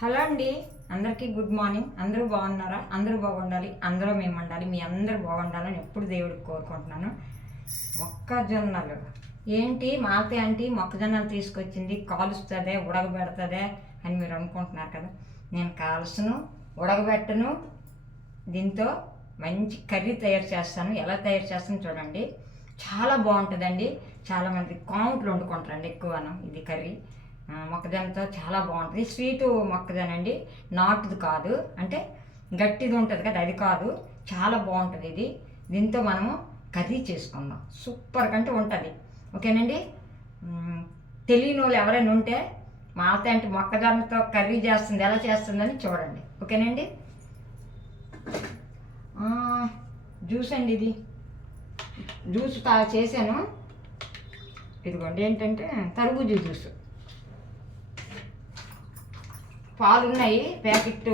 Hello అండి. అందరికీ good morning. అందరూ బాగున్నారా? అందరూ బాగుండాలి. అందరూ మేము ఉండాలి మీ అందరూ బాగుండాలని ఎప్పుడు దేవుడికి కోరుకుంటున్నాను. మొక్కజొన్నలు. ఏంటి? మాతే ఆంటీ మొక్కజొన్నలు తీసుకొచ్చింది. కాలుస్తుందే ఉడకబెడుతుందే అని మీరు అనుకుంటున్నారు కదా. నేను కాల్చును ఉడకబెట్టను. దీంతో మంచి కర్రీ తయారు చేస్తాను. ఎలా తయారు చేస్తాను చూడండి. చాలా బాగుంటుందండి. చాలామంది కాంట్లు వండుకుంటారండి ఎక్కువను ఇది కర్రీ. మొక్కజొన్నతో చాలా బాగుంటుంది. స్వీటు మొక్కజొన్న అండి నాటుది కాదు. అంటే గట్టిది ఉంటుంది కదా అది కాదు. చాలా బాగుంటుంది ఇది. దీంతో మనము కర్రీ చేసుకుందాం. సూపర్ కంటే ఉంటుంది. ఓకేనండి? తెలియని వాళ్ళు ఎవరైనా ఉంటే మా అంటే మొక్కజొన్నతో కర్రీ చేస్తుంది ఎలా చేస్తుందని చూడండి. ఓకేనండి? జ్యూస్ అండి ఇది. జ్యూస్ తా చేశాను. ఇదిగోండి ఏంటంటే తరబూజీ జ్యూస్. పాలు ఉన్నాయి ప్యాకెట్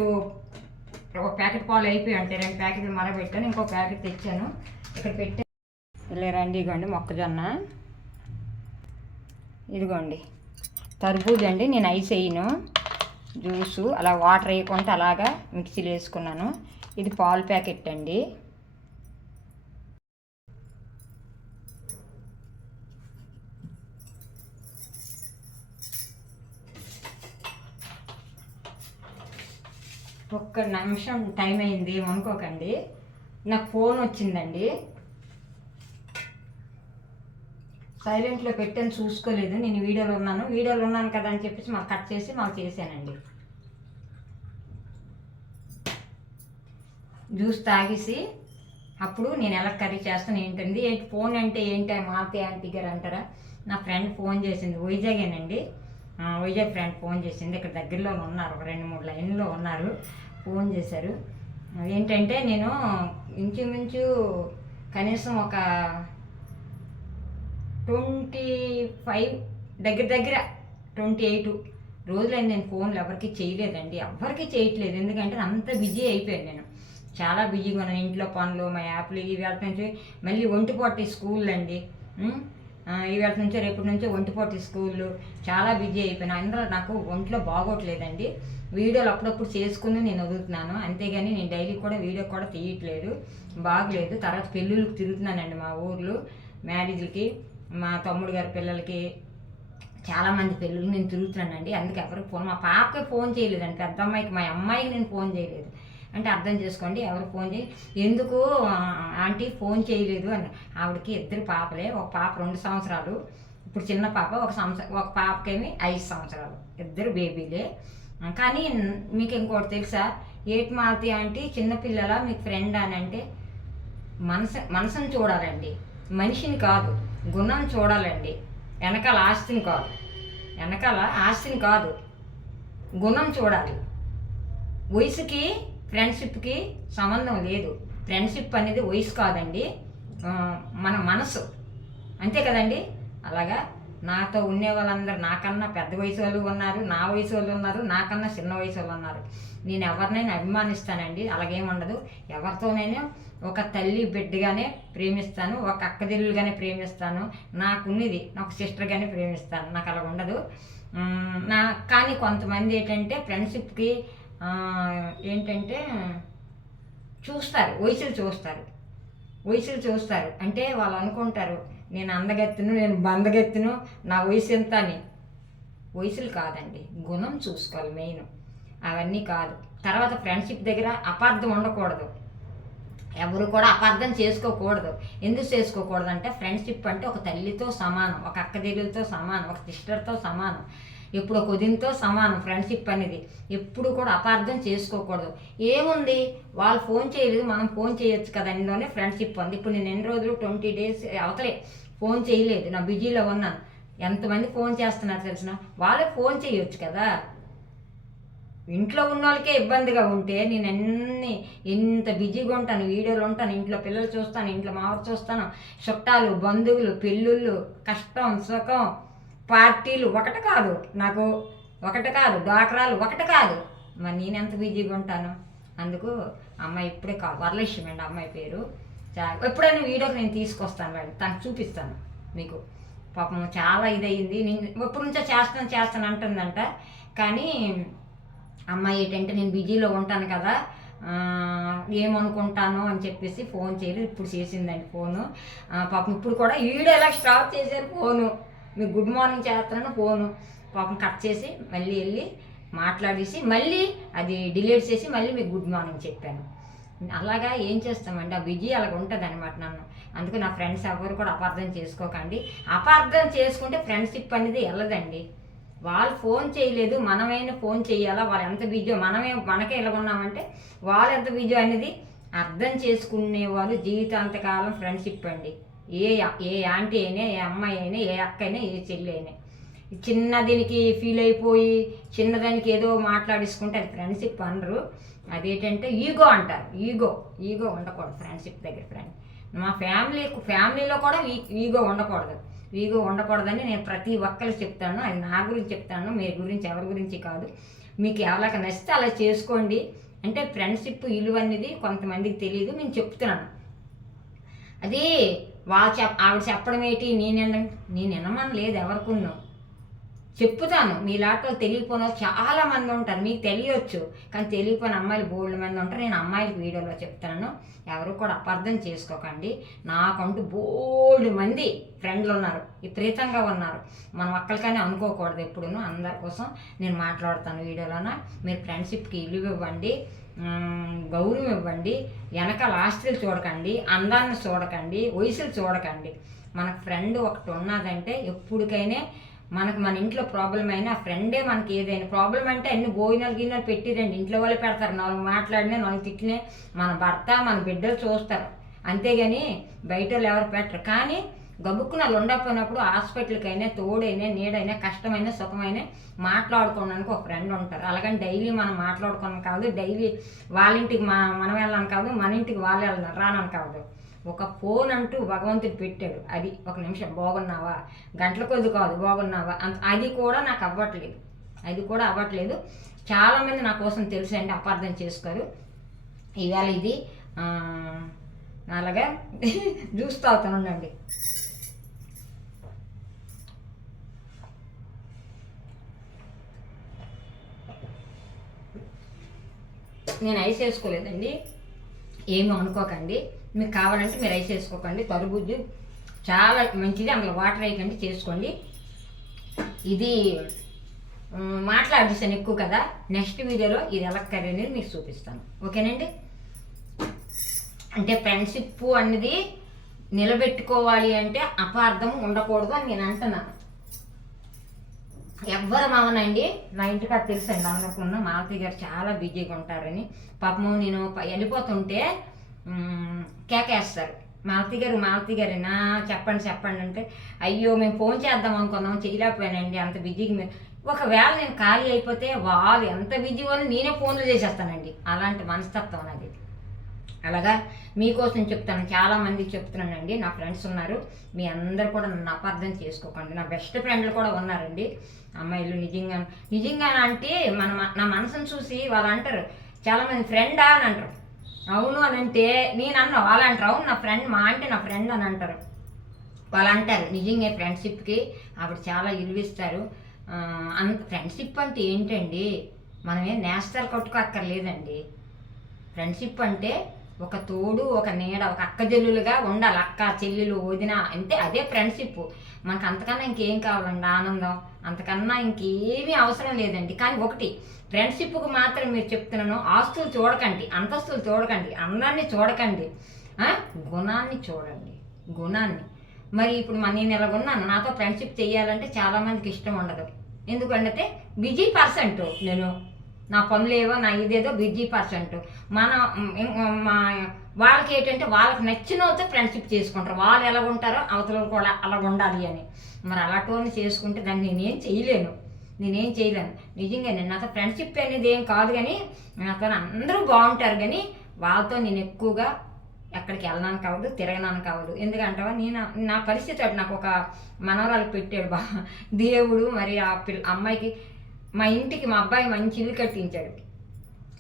ఒక ప్యాకెట్ పాలు అయిపోయి అంటే రెండు ప్యాకెట్లు మరబెట్టాను. ఇంకో ప్యాకెట్ తెచ్చాను. ఇక్కడ పెట్టే ఇలా రండి ఇదిగోండి మొక్కజొన్న. ఇదిగోండి. తర్బూజ్ అండి నేను ఐస్ వేయను. జ్యూసు అలా వాటర్ వేయకుండా అలాగా మిక్సీలో వేసుకున్నాను. ఇది పాలు ప్యాకెట్ అండి. ఒక్క నిమిషం టైం అయింది ఏమనుకోకండి నాకు ఫోన్ వచ్చిందండి. సైలెంట్లో పెట్టని చూసుకోలేదు. నేను వీడియోలో ఉన్నాను. వీడియోలో ఉన్నాను కదా అని చెప్పేసి మాకు కట్ చేసి మాకు చేశానండి. జ్యూస్ తాగేసి అప్పుడు నేను ఎలా కర్రీ చేస్తాను ఏంటండి? ఏంటి ఫోన్ అంటే ఏంటి? మాతే ఆంటీ గారు అంటారా? నా ఫ్రెండ్ ఫోన్ చేసింది. వైజాగేనండి. విజయ్ ఫ్రెండ్ ఫోన్ చేసింది. ఇక్కడ దగ్గరలో ఉన్నారు. ఒక రెండు మూడు లైన్లో ఉన్నారు. ఫోన్ చేశారు. ఏంటంటే నేను ఇంచుమించు కనీసం ఒక ట్వంటీ ఫైవ్ దగ్గర దగ్గర ట్వంటీ ఎయిట్ రోజులైంది నేను ఫోన్లు ఎవరికి చేయలేదండి. ఎవరికి చేయట్లేదు. ఎందుకంటే అంత బిజీ అయిపోయాను నేను. చాలా బిజీగా ఉన్నాను. ఇంట్లో పనులు మా యాప్లు ఇవి వేళ నుంచి మళ్ళీ ఒంటిపోటి స్కూల్ అండి. ఈవేళ నుంచి రేపటి నుంచి ఒంటిపోటి స్కూళ్ళు చాలా బిజీ అయిపోయాను అందులో నాకు ఒంట్లో బాగోట్లేదండి. వీడియోలు అప్పుడప్పుడు చేసుకుని నేను వదులుతున్నాను. అంతేగాని నేను డైలీ కూడా వీడియో కూడా తీయట్లేదు బాగలేదు. తర్వాత పెళ్ళిళ్ళకి తిరుగుతున్నానండి మా ఊర్లో మ్యారేజ్లకి మా తమ్ముడు గారి పిల్లలకి. చాలామంది పెళ్ళిళ్ళు నేను తిరుగుతున్నానండి. అందుకే ఎవరికి ఫోన్ మా పాపకి ఫోన్ చేయలేదండి. పెద్ద అమ్మాయికి మా అమ్మాయికి నేను ఫోన్ చేయలేదు. అంటే అర్థం చేసుకోండి ఎవరు ఫోన్ చేయి ఎందుకు ఆంటీ ఫోన్ చేయలేదు అని ఆవిడకి ఇద్దరు పాపలే ఒక పాప రెండు సంవత్సరాలు ఇప్పుడు చిన్న పాప ఒక సంవత్సరం ఒక పాపకేమి ఐదు సంవత్సరాలు ఇద్దరు బేబీలే. కానీ మీకు ఇంకోటి తెలుసా ఏటి మాలతి ఆంటీ చిన్నపిల్లల మీకు ఫ్రెండ్ అని అంటే మనసు మనసుని చూడాలండి. మనిషిని కాదు గుణం చూడాలండి. వెనకాల ఆస్తిని కాదు. వెనకాల ఆస్తిని కాదు గుణం చూడాలి. వయసుకి ఫ్రెండ్షిప్కి సంబంధం లేదు. ఫ్రెండ్షిప్ అనేది వయసు కాదండి. మన మనసు. అంతే కదండి? అలాగా? నాతో ఉండే వాళ్ళందరూ నాకన్నా పెద్ద వయసు వాళ్ళు ఉన్నారు నా వయసు వాళ్ళు ఉన్నారు నాకన్నా చిన్న వయసు వాళ్ళు ఉన్నారు. నేను ఎవరినైనా అభిమానిస్తానండి. అలాగేం ఉండదు. ఎవరితోనైనా ఒక తల్లి బిడ్డగానే ప్రేమిస్తాను ఒక అక్కదిల్లుగానే ప్రేమిస్తాను. నాకున్నది ఒక సిస్టర్గానే ప్రేమిస్తాను. నాకు అలా ఉండదు నా కానీ కొంతమంది ఏంటంటే ఫ్రెండ్షిప్కి ఏంటంటే చూస్తారు వయసులు చూస్తారు. వయసులు చూస్తారు. అంటే వాళ్ళు అనుకుంటారు నేను అందగెత్తును నేను బందగెత్తును నా వయసు ఎంత అని. వయసులు కాదండి గుణం చూసుకోవాలి మెయిన్. అవన్నీ కాదు. తర్వాత ఫ్రెండ్షిప్ దగ్గర అపార్థం ఉండకూడదు. ఎవరు కూడా అపార్థం చేసుకోకూడదు. ఎందుకు చేసుకోకూడదు అంటే ఫ్రెండ్షిప్ అంటే ఒక తల్లితో సమానం ఒక అక్క చెల్లెలతో సమానం ఒక సిస్టర్తో సమానం. ఎప్పుడు ఒక సమానం ఫ్రెండ్షిప్ అనేది. ఎప్పుడు కూడా అపార్థం చేసుకోకూడదు. ఏముంది? వాళ్ళు ఫోన్ చేయలేదు మనం ఫోన్ చేయొచ్చు కదా అందులోనే ఫ్రెండ్షిప్ ఉంది. ఇప్పుడు నేను ఎన్ని రోజులు ట్వంటీ డేస్ అవతలే ఫోన్ చేయలేదు. నా బిజీలో ఉన్నాను. ఎంతమంది ఫోన్ చేస్తున్నారు తెలిసిన? వాళ్ళే ఫోన్ చేయొచ్చు కదా. ఇంట్లో ఉన్న వాళ్ళకే ఇబ్బందిగా ఉంటే నేను అన్ని ఎంత బిజీగా ఉంటాను వీడియోలు ఉంటాను ఇంట్లో పిల్లలు చూస్తాను ఇంట్లో మావారు చూస్తాను. చుట్టాలు బంధువులు పెళ్ళిళ్ళు కష్టం సుఖం. పార్టీలు ఒకటి కాదు. నాకు ఒకటి కాదు. డాక్రాలు ఒకటి కాదు. మరి నేను ఎంత బిజీగా ఉంటాను? అందుకు అమ్మాయి ఇప్పుడే కాదు వరలక్ష్మి అండి అమ్మాయి పేరు. చా- ఎప్పుడైనా వీడియోకి నేను తీసుకొస్తాను మేడం. తనకు చూపిస్తాను మీకు. పాపం చాలా ఇదయింది. నేను ఎప్పటి నుంచో చేస్తాను చేస్తాను అంటుందంట. కానీ అమ్మాయి ఏంటంటే నేను బిజీలో ఉంటాను కదా. ఏమనుకుంటాను అని చెప్పేసి ఫోన్ చేయలేదు. ఇప్పుడు చేసిందండి ఫోను. పాపం ఇప్పుడు కూడా వీడియో ఎలా స్టాప్ చేశారు ఫోను. మీకు గుడ్ మార్నింగ్ చేస్తున్నాను ఫోను పాపం కట్ చేసి మళ్ళీ వెళ్ళి మాట్లాడేసి మళ్ళీ అది డిలీట్ చేసి మళ్ళీ మీకు గుడ్ మార్నింగ్ చెప్పాను. అలాగా ఏం చేస్తామండి? ఆ బిజీ అలాగ ఉంటుంది అనమాట నన్ను. అందుకే నా ఫ్రెండ్స్ ఎవరు కూడా అపార్థం చేసుకోకండి. అపార్థం చేసుకుంటే ఫ్రెండ్షిప్ అనేది వెళ్ళదండి వాళ్ళు ఫోన్ చేయలేదు మనమైనా ఫోన్ చేయాలా? వాళ్ళు ఎంత బిజీ? మనమే మనకే ఇలా ఉన్నామంటే వాళ్ళు ఎంత బిజీ అనేది అర్థం చేసుకునే వాళ్ళు జీవితాంతకాలం ఫ్రెండ్షిప్ అండి. ఏ ఏ ఆంటీ అయినా ఏ అమ్మాయి అయినా ఏ అక్క అయినా ఏ చెల్లి అయినా. చిన్నదానికి ఫీల్ అయిపోయి చిన్నదానికి ఏదో మాట్లాడేసుకుంటే అది ఫ్రెండ్షిప్ అనరు. అదేంటంటే ఈగో అంటారు. ఈగో ఈగో ఉండకూడదు ఫ్రెండ్షిప్ దగ్గర ఫ్రెండ్ మా ఫ్యామిలీ ఫ్యామిలీలో కూడా ఈగో ఉండకూడదు. ఈగో ఉండకూడదని నేను ప్రతి ఒక్కరికి చెప్తాను. అది నా గురించి చెప్తాను. మీ గురించి ఎవరి గురించి కాదు. మీకు ఎవరికి నచ్చితే అలా చేసుకోండి. అంటే ఫ్రెండ్షిప్ విలువ అనేది కొంతమందికి తెలియదు నేను చెప్తున్నాను. అది వాళ్ళు చెప్ ఆవిడ చెప్పడం ఏంటి నేను నేను వినమని లేదు ఎవరికున్నావు చెప్తాను మీ లాట్లో తెలియకపోయిన చాలా మంది ఉంటారు. మీకు తెలియవచ్చు కానీ తెలియకపోయిన అమ్మాయిలు బోల్డ్ మంది ఉంటారు. నేను అమ్మాయిలకు వీడియోలో చెప్తాను. ఎవరు కూడా అపార్థం చేసుకోకండి. నాకంటూ బోల్డ్ మంది ఫ్రెండ్లు ఉన్నారు. విపరీతంగా ఉన్నారు. మనం ఒక్కరికనే అనుకోకూడదు ఎప్పుడును. అందరి కోసం నేను మాట్లాడతాను వీడియోలోన. మీరు ఫ్రెండ్షిప్కి ఇల్లు ఇవ్వండి. గౌరవం ఇవ్వండి. వెనక లాస్ట్లు చూడకండి. అందాన్ని చూడకండి. వయసులు చూడకండి. మనకు ఫ్రెండ్ ఒకటి ఉన్నదంటే ఎప్పటికైనా మనకు మన ఇంట్లో ప్రాబ్లం అయినా ఫ్రెండే మనకి ఏదైనా ప్రాబ్లం అంటే అన్ని భోజనాలు గిన్నెలు పెట్టిరండి ఇంట్లో వాళ్ళు పెడతారు. నాలుగు మాట్లాడినా నాలుగు తిట్టినా మన భర్త మన బిడ్డలు చూస్తారు. అంతేగాని బయట వాళ్ళు ఎవరు పెట్టరు. కానీ గబుక్కున లొండపోయినప్పుడు హాస్పిటల్కైనా తోడైనా నీడైనా కష్టమైన సుఖమైన మాట్లాడుకోవడానికి ఒక ఫ్రెండ్ ఉంటారు. అలాగని డైలీ మనం మాట్లాడుకోవడం కాదు డైలీ వాళ్ళ ఇంటికి మా మనం వెళ్ళాలని కాదు మన ఇంటికి వాళ్ళు వెళ్ళాలి రానని కాదు. ఒక ఫోన్ అంటూ భగవంతుడు పెట్టాడు. అది ఒక నిమిషం బాగున్నావా? గంటల కొద్ది కాదు బాగున్నావా? అంత అది కూడా నాకు అవ్వట్లేదు. అది కూడా అవ్వట్లేదు. చాలామంది నా కోసం తెలుసండి అపార్థం చేసుకోరు. ఇవాళ ఇది ఆ, అలాగా జ్యూస్ తాగుతాను ఉండండి. నేను ఐస్ వేసుకోలేదండి. ఏమి అనుకోకండి. మీకు కావాలంటే మీరు ఐస్ వేసుకోకండి. తరబుజ్జు చాలా మంచిది. అందులో వాటర్ వేయకండి. చేసుకోండి. ఇది మాట్లాడేసాను ఎక్కువ కదా. నెక్స్ట్ వీడియోలో ఇది ఎలా కర్రీ అనేది మీకు చూపిస్తాను. ఓకేనండి? అంటే ఫ్రెండ్షిప్ అనేది నిలబెట్టుకోవాలి అంటే అపార్థం ఉండకూడదు అని నేను అంటున్నాను. ఎవ్వరు మావనండి నా ఇంటికి అది తెలుసండి అందరికన్నా మాలతి గారు చాలా బిజీగా ఉంటారని. పాపము నేను ప- వెళ్ళిపోతుంటే కేకేస్తారు. మాలతి గారు మాలతి గారేనా? చెప్పండి చెప్పండి అంటే అయ్యో మేము ఫోన్ చేద్దాం అనుకున్నాం చేయలేకపోయానండి అంత బిజీగా మే- ఒకవేళ నేను ఖాళీ అయిపోతే వాళ్ళు ఎంత బిజీ వాళ్ళు నేనే ఫోన్లు చేసేస్తానండి. అలాంటి మనస్తత్వం అది అలాగా? మీకోసం చెప్తాను. చాలామందికి చెప్తున్నానండి. నా ఫ్రెండ్స్ ఉన్నారు. మీ అందరు కూడా నన్ను అపార్థం చేసుకోకండి. నా బెస్ట్ ఫ్రెండ్లు కూడా ఉన్నారండి. అమ్మాయిలు నిజంగా నిజంగా అంటే మన నా మనసును చూసి వాళ్ళు అంటారు. చాలామంది ఫ్రెండా అని అంటారు. అవును అని అంటే నేను అన్నా వాళ్ళు అంటారు అవును నా ఫ్రెండ్ మా అంటే నా ఫ్రెండ్ అని అంటారు. వాళ్ళు అంటారు నిజంగా ఫ్రెండ్షిప్కి ఆవిడ చాలా విలువిస్తారు అంత ఫ్రెండ్షిప్ అంటే ఏంటండి? మనమే నేస్తారు కొట్టుకో అక్కర్లేదండి ఫ్రెండ్షిప్ అంటే ఒక తోడు ఒక నీడ ఒక అక్క చెల్లులుగా ఉండాలి. అక్క చెల్లెలు వదిన అంటే అదే ఫ్రెండ్షిప్ మనకు అంతకన్నా ఇంకేం కావాలండి? ఆనందం. అంతకన్నా ఇంకేమీ అవసరం లేదండి. కానీ ఒకటి ఫ్రెండ్షిప్కు మాత్రం మీరు చెప్తున్నాను ఆస్తులు చూడకండి అంతస్తులు చూడకండి అందాన్ని చూడకండి. గుణాన్ని చూడండి. గుణాన్ని. మరి ఇప్పుడు మన నేను ఇలా ఉన్నాను నాతో ఫ్రెండ్షిప్ చేయాలంటే చాలామందికి ఇష్టం ఉండదు. ఎందుకంటే బిజీ పర్సెంట్ నేను. నా పనులేవో నా ఇదేదో బిజీ పర్సెంట్. మన మా వాళ్ళకి ఏంటంటే వాళ్ళకి నచ్చిన వాళ్ళతో ఫ్రెండ్షిప్ చేసుకుంటారు. వాళ్ళు ఎలా ఉంటారో అవతల కూడా అలా ఉండాలి అని. మరి అలాంటి చేసుకుంటే దాన్ని నేనేం చేయలేను. నేనేం చేయలేను. నిజంగా నేను నాతో ఫ్రెండ్షిప్ అనేది ఏం కాదు కానీ నాతో అందరూ బాగుంటారు కానీ వాళ్ళతో నేను ఎక్కువగా ఎక్కడికి వెళ్ళడానికి కావద్దు తిరగడానికి కావద్దు. ఎందుకంటే నేను నా పరిస్థితి నాకు ఒక మనవరాలు పెట్టాడు బా. దేవుడు మరి ఆ పిల్ల అమ్మాయికి మా ఇంటికి మా అబ్బాయి మంచి ఇల్లు కట్టించాడు.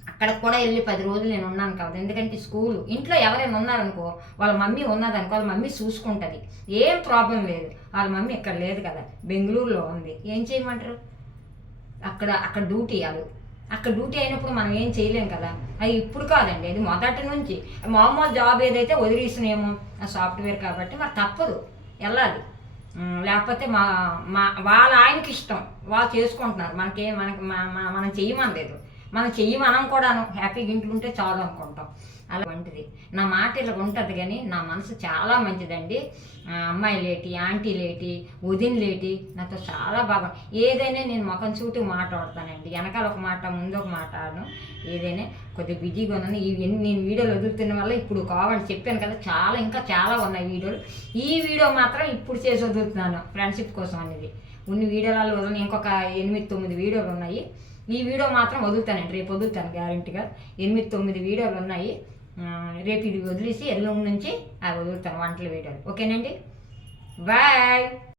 అక్కడికి కూడా వెళ్ళి పది రోజులు నేను ఉన్నాను కాదు ఎందుకంటే స్కూల్ ఇంట్లో ఎవరైనా ఉన్నారనుకో వాళ్ళ మమ్మీ ఉన్నదనుకో వాళ్ళ మమ్మీ చూసుకుంటుంది. ఏం ప్రాబ్లం లేదు. వాళ్ళ మమ్మీ ఇక్కడ లేదు కదా బెంగళూరులో ఉంది. ఏం చేయమంటారు? అక్కడ అక్కడ డ్యూటీ వాళ్ళు. అక్కడ డ్యూటీ అయినప్పుడు మనం ఏం చేయలేం కదా. అది ఇప్పుడు కాదండి అది మొదటి నుంచి. మామూలు జాబ్ ఏదైతే వదిలేసినేమో ఆ సాఫ్ట్వేర్ కాబట్టి మరి తప్పదు. వెళ్ళాలి. లేకపోతే మా మా వాళ్ళ ఆయనకి ఇష్టం వాళ్ళు చేసుకుంటున్నారు. మనకే మనకి మనం చేయమనలేదు. మనం చెయ్యి మనం కూడాను హ్యాపీగా ఇంట్లో ఉంటే చాలు అనుకుంటాం. అలా వంటిది. నా మాట ఇలా ఉంటుంది కానీ నా మనసు చాలా మంచిదండి. ఆ, అమ్మాయిలేటి ఆంటీలేటి వదినలేటి నాతో చాలా బాగా ఏదైనా నేను ముఖం చూటి మాట్లాడతానండి. వెనకాల ఒక మాట ముందు ఒక మాట ఆడను ఏదైనా కొద్దిగా బిజీగా ఉన్నాను. ఇవన్నీ నేను వీడియోలు వదులుతున్న వల్ల ఇప్పుడు కావాలని చెప్పాను కదా చాలా ఇంకా చాలా ఉన్నాయి వీడియోలు. ఈ వీడియో మాత్రం ఇప్పుడు చేసి వదులుతున్నాను ఫ్రెండ్షిప్ కోసం అనేది. ఉన్ని వీడియోలలో వదిలిన ఇంకొక ఎనిమిది తొమ్మిది వీడియోలు ఉన్నాయి. ఈ వీడియో మాత్రం వదులుతానండి రేపు వదులుతాను గ్యారంటీగా ఎనిమిది తొమ్మిది వీడియోలు ఉన్నాయి. రేపు ఇది వదిలేసి ఎల్లుండి నుంచి అవి వదులుతాను వంటల వీడియోలు. ఓకేనండి? బాయ్!